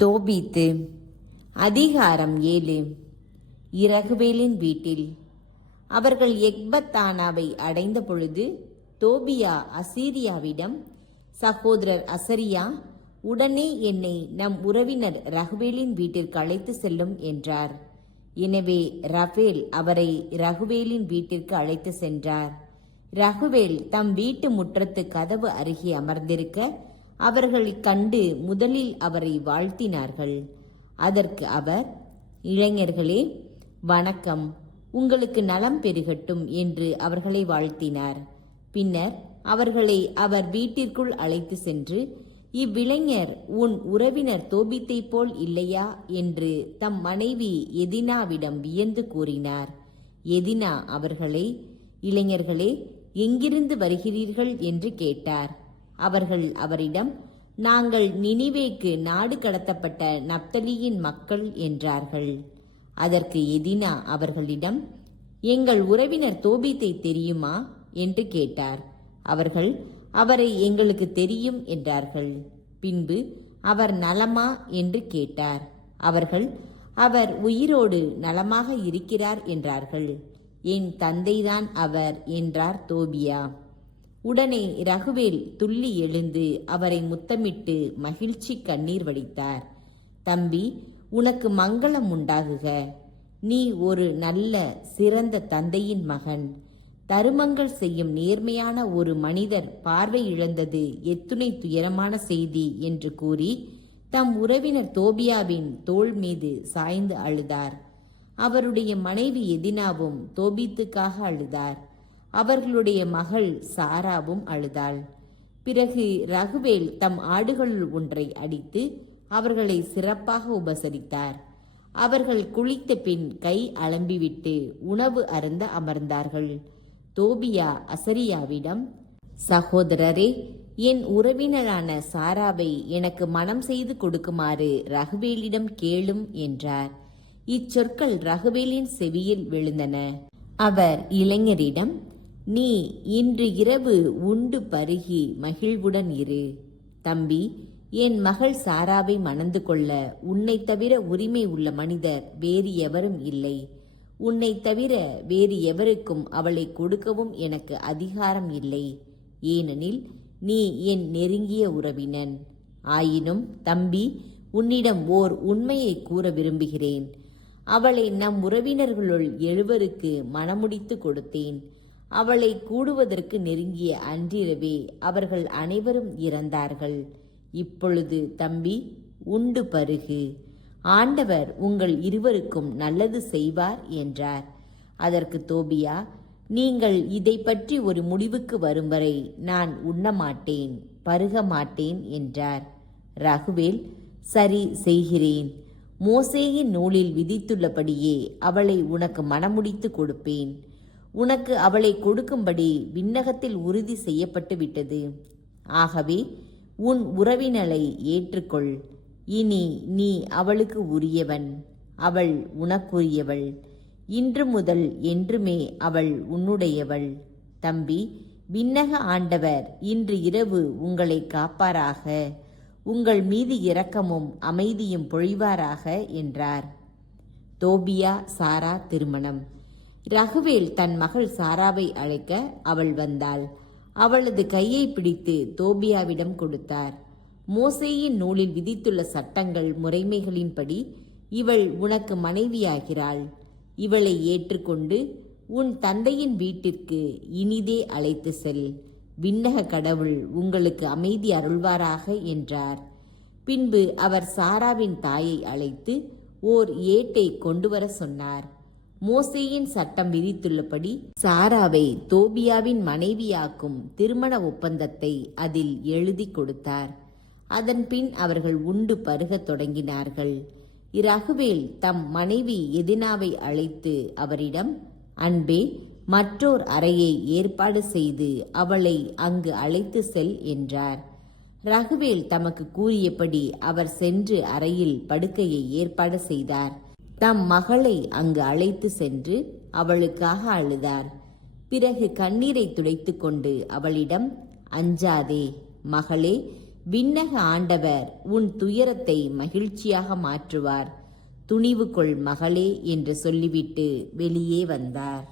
தோபீத்து. அதிகாரம் 7. இரகுவேலின் வீட்டில். அவர்கள் எக்பத்தானாவை அடைந்த பொழுது தோபியா அசீரியாவிடம், சகோதரர் அசரியா, உடனே என்னை நம் உறவினர் ரகுவேலின் வீட்டிற்கு அழைத்து செல்லும் என்றார். எனவே ரபேல் அவரை ரகுவேலின் வீட்டிற்கு அழைத்து சென்றார். ரகுவேல் தம் வீட்டு முற்றத்து கதவு அருகே அமர்ந்திருக்க அவர்களை கண்டு முதலில் அவரை வாழ்த்தினார்கள். அதற்கு அவர், இளைஞர்களே, வணக்கம், உங்களுக்கு நலம் பெருகட்டும் என்று அவர்களை வாழ்த்தினார். பின்னர் அவர்களை அவர் வீட்டிற்குள் அழைத்து சென்று, இவ்விளைஞர் உன் உறவினர் தோபித்தை போல் இல்லையா என்று தம் மனைவி எதினாவிடம் வியந்து கூறினார். எதினா அவர்களை, இளைஞர்களே, எங்கிருந்து வருகிறீர்கள் என்று கேட்டார். அவர்கள் அவரிடம், நாங்கள் நினிவேக்கு நாடு கடத்தப்பட்ட நப்தலியின் மக்கள் என்றார்கள். அதற்கு எதினா அவர்களிடம், எங்கள் உறவினர் தோபித்தை தெரியுமா என்று கேட்டார். அவர்கள், அவரை எங்களுக்கு தெரியும் என்றார்கள். பின்பு, அவர் நலமா என்று கேட்டார். அவர்கள், அவர் உயிரோடு நலமாக இருக்கிறார் என்றார்கள். என் தந்தைதான் அவர் என்றார் தோபியா. உடனே ரகுவேல் துள்ளி எழுந்து அவரை முத்தமிட்டு மகிழ்ச்சி கண்ணீர் வடித்தார். தம்பி, உனக்கு மங்களம் உண்டாகுக. நீ ஒரு நல்ல சிறந்த தந்தையின் மகன். தருமங்கள் செய்யும் நேர்மையான ஒரு மனிதர் பார்வை இழந்தது எத்துணை துயரமான செய்தி என்று கூறி தம் உறவினர் தோபியாவின் தோள் மீது சாய்ந்து அழுதார். அவருடைய மனைவி எதினாவும் தோபித்துக்காக அழுதார். அவர்களுடைய மகள் சாராவும் அழுதாள். பிறகு ரகுவேல் தம் ஆடுகளுள் ஒன்றை அடித்து அவர்களை சிறப்பாக உபசரித்தார். அவர்கள் குளித்த பின் கை அலம்பிவிட்டு உணவு அருந்த அமர்ந்தார்கள். தோபியா அசரியாவிடம், சகோதரரே, என் உறவினரான சாராவை எனக்கு மனம் செய்து கொடுக்குமாறு ரகுவேலிடம் கேளும் என்றார். இச்சொற்கள் ரகுவேலின் செவியில் விழுந்தன. அவர் இளைஞரிடம், நீ இன்று இரவு உண்டு பருகி மகிழ்வுடன் இரு. தம்பி, என் மகள் சாராவை மணந்து கொள்ள உன்னை தவிர உரிமை உள்ள மனிதர் வேறு எவரும் இல்லை. உன்னை தவிர வேறு எவருக்கும் அவளை கொடுக்கவும் எனக்கு அதிகாரம் இல்லை. ஏனெனில் நீ என் நெருங்கிய உறவினன். ஆயினும் தம்பி, உன்னிடம் ஓர் உண்மையை கூற விரும்புகிறேன். அவளை நம் உறவினர்களுள் 7 மணமுடித்து கொடுத்தேன். அவளை கூடுவதற்கு நெருங்கிய அன்றிரவே அவர்கள் அனைவரும் இறந்தார்கள். இப்பொழுது தம்பி, உண்டு பருகு. ஆண்டவர் உங்கள் இருவருக்கும் நல்லது செய்வார் என்றார். அதற்கு தோபியா, நீங்கள் இதை பற்றி ஒரு முடிவுக்கு வரும் வரை நான் உண்ணமாட்டேன், பருக மாட்டேன் என்றார். ரகுவேல், சரி செய்கிறேன். மோசேயின் நூலில் விதித்துள்ளபடியே அவளை உனக்கு மணமுடித்து கொடுப்பேன். உனக்கு அவளை கொடுக்கும்படி விண்ணகத்தில் உறுதி செய்யப்பட்டு விட்டது. ஆகவே உன் உறவினளை ஏற்றுக்கொள். இனி நீ அவளுக்கு உரியவன், அவள் உனக்குரியவள். இன்று முதல் என்றுமே அவள் உன்னுடையவள். தம்பி, விண்ணக ஆண்டவர் இன்று இரவு உங்களை காப்பாராக. உங்கள் மீது இரக்கமும் அமைதியும் பொழிவாராக என்றார். தோபியா சாரா திருமணம். ரகுவேல் தன் மகள் சாராவை அழைக்க அவள் வந்தாள். அவளது கையை பிடித்து தோபியாவிடம் கொடுத்தார். மோசேயின் நூலில் விதித்துள்ள சட்டங்கள் முறைமைகளின்படி இவள் உனக்கு மனைவியாகிறாள். இவளை ஏற்றுக்கொண்டு உன் தந்தையின் வீட்டிற்கு இனிதே அழைத்து செல். விண்ணக கடவுள் உங்களுக்கு அமைதி அருள்வாராக என்றார். பின்பு அவர் சாராவின் தாயை அழைத்து ஓர் ஏட்டை கொண்டு வர சொன்னார். மோசேயின் சட்டம் விதித்துள்ளபடி சாராவை தோபியாவின் மனைவியாக்கும் திருமண ஒப்பந்தத்தை அதில் எழுதி கொடுத்தார். அதன் பின் அவர்கள் உண்டு பருகத் தொடங்கினார்கள். இரகுவேல் தம் மனைவி எதினாவை அழைத்து அவரிடம், அன்பே, மற்றோர் அறையை ஏற்பாடு செய்து அவளை அங்கு அழைத்து செல் என்றார். ரகுவேல் தமக்கு கூறியபடி அவர் சென்று அறையில் படுக்கையை ஏற்பாடு செய்தார். தம் மகளை அங்கு அழைத்து சென்று அவளுக்காக அழுதார். பிறகு கண்ணீரை துடைத்து கொண்டு அவளிடம், அஞ்சாதே மகளே, விண்ணக ஆண்டவர் உன் துயரத்தை மகிழ்ச்சியாக மாற்றுவார். துணிவு கொள் மகளே என்று சொல்லிவிட்டு வெளியே வந்தார்.